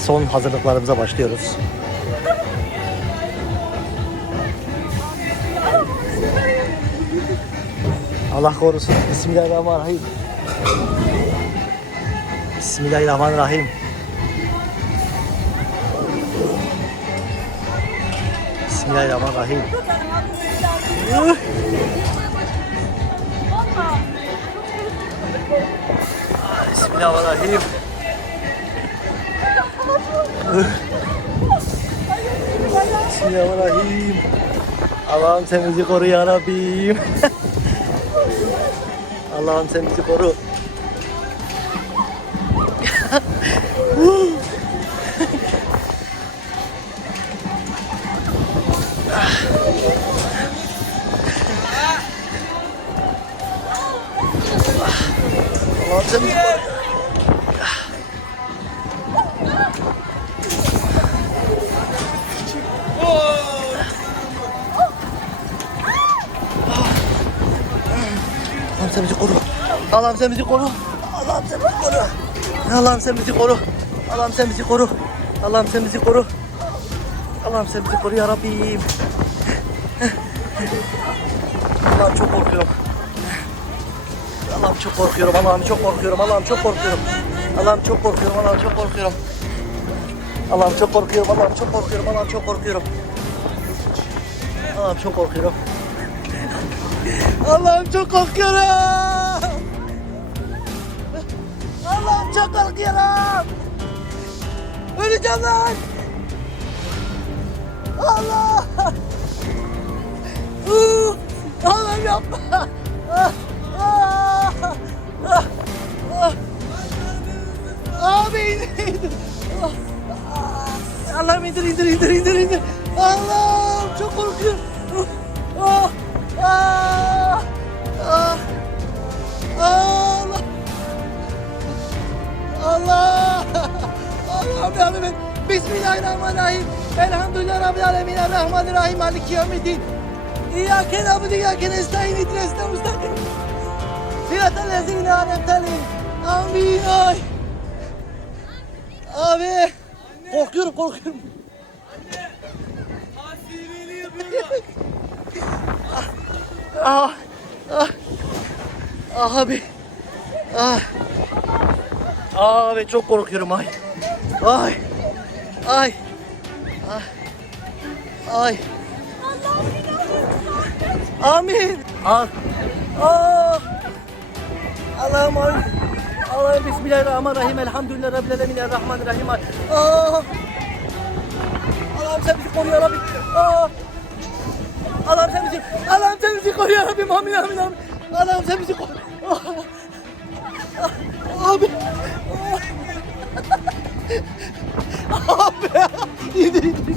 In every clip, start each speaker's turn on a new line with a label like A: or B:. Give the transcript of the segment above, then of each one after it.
A: son hazırlıklarımıza başlıyoruz. Allah korusun. Bismillahirrahmanirrahim. Bismillahirrahmanirrahim. Bismillahirrahmanirrahim. Bismillahirrahmanirrahim. Bismillahirrahmanirrahim. Allah'ım sen bizi koru ya Rabbim. Allah'ım sen bizi koru. Allah'ım sen bizi koru. Sen bizi koru. Allah'ım sen bizi koru. Allah'ım sen bizi koru. Allah'ım sen bizi koru. Allah'ım sen bizi koru. Allah'ım sen bizi koru. Allah'ım sen bizi koru ya Rabbim. Allah'ım çok korkuyorum. Allah'ım çok korkuyorum. Allah'ım çok korkuyorum. Allah'ım çok korkuyorum. Allah'ım çok korkuyorum. Allah'ım çok korkuyorum. Allah'ım çok korkuyorum. Allah'ım çok korkuyorum. Allah'ım çok korkuyorum. Allah'ım çok korkuyorum. Allah'ım çok korkuyorum. Allah'ım çok korkuyorum. Öleceğim lan. Allah. Allah'ım yapma. Allah. Allah'ım yardım et. Bismillahirrahmanirrahim. Elhamdülillah Rabbil Alemin. Errahmanirrahim. Maliki yevmiddin. İyyâke nâbudu iyyâke nestaîn. İhdines müstakim. Sıratal lezîne anemtelin. Amin. Ay. Abi. Korkuyorum korkuyorum. Ah, ah, ah abi. Ah. Abi çok korkuyorum ay. Ay. Ay. Ah. Ay. Amin. Ah. Ah. Allah'ım ay. Allah'ım Bismillahirrahmanirrahim. Elhamdülillah Rabbil Alemin. Errahmanirrahim. Ay. Ah. Allah'ım sen bizi koru ya Rabbi. Ah. Allah'ım sen bizi, Allah'ım sen bizi koru ya Rabbim. Amin amin amin. Allah'ım sen bizi koru. Abi. Abi. İndir indir.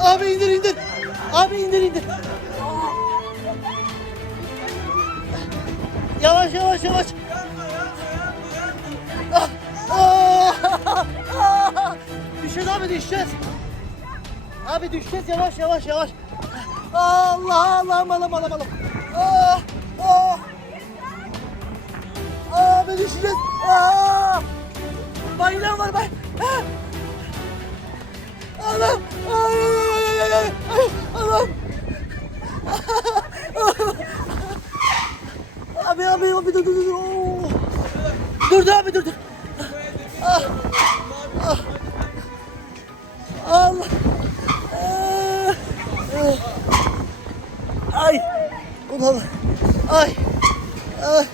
A: Abi indir indir. Abi indir indir. Yavaş yavaş yavaş. Ah, ah. Bir şey daha mı düşeceğiz? Abi düşeceğiz yavaş yavaş yavaş. Allah Allah alam alam alam. Ah, ah. Abi düşeceğiz. Ah. Bayılan var bay. Allah'ım. Ay, ay, ay, ay, ay. Allah'ım. Abi abi abi dur dur dur. Dur dur abi dur dur. Ulan. Ay. Ay.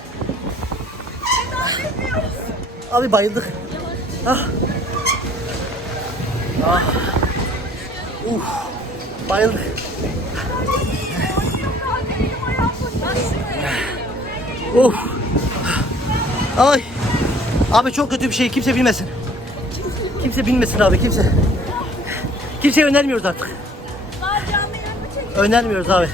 A: Abi bayıldık. Ah. Ah. Uf. Bayıldık. Uf. Ay. Abi çok kötü bir şey. Kimse bilmesin. Kimse bilmesin abi kimse. Kimseye önermiyoruz artık. Önermiyoruz abi.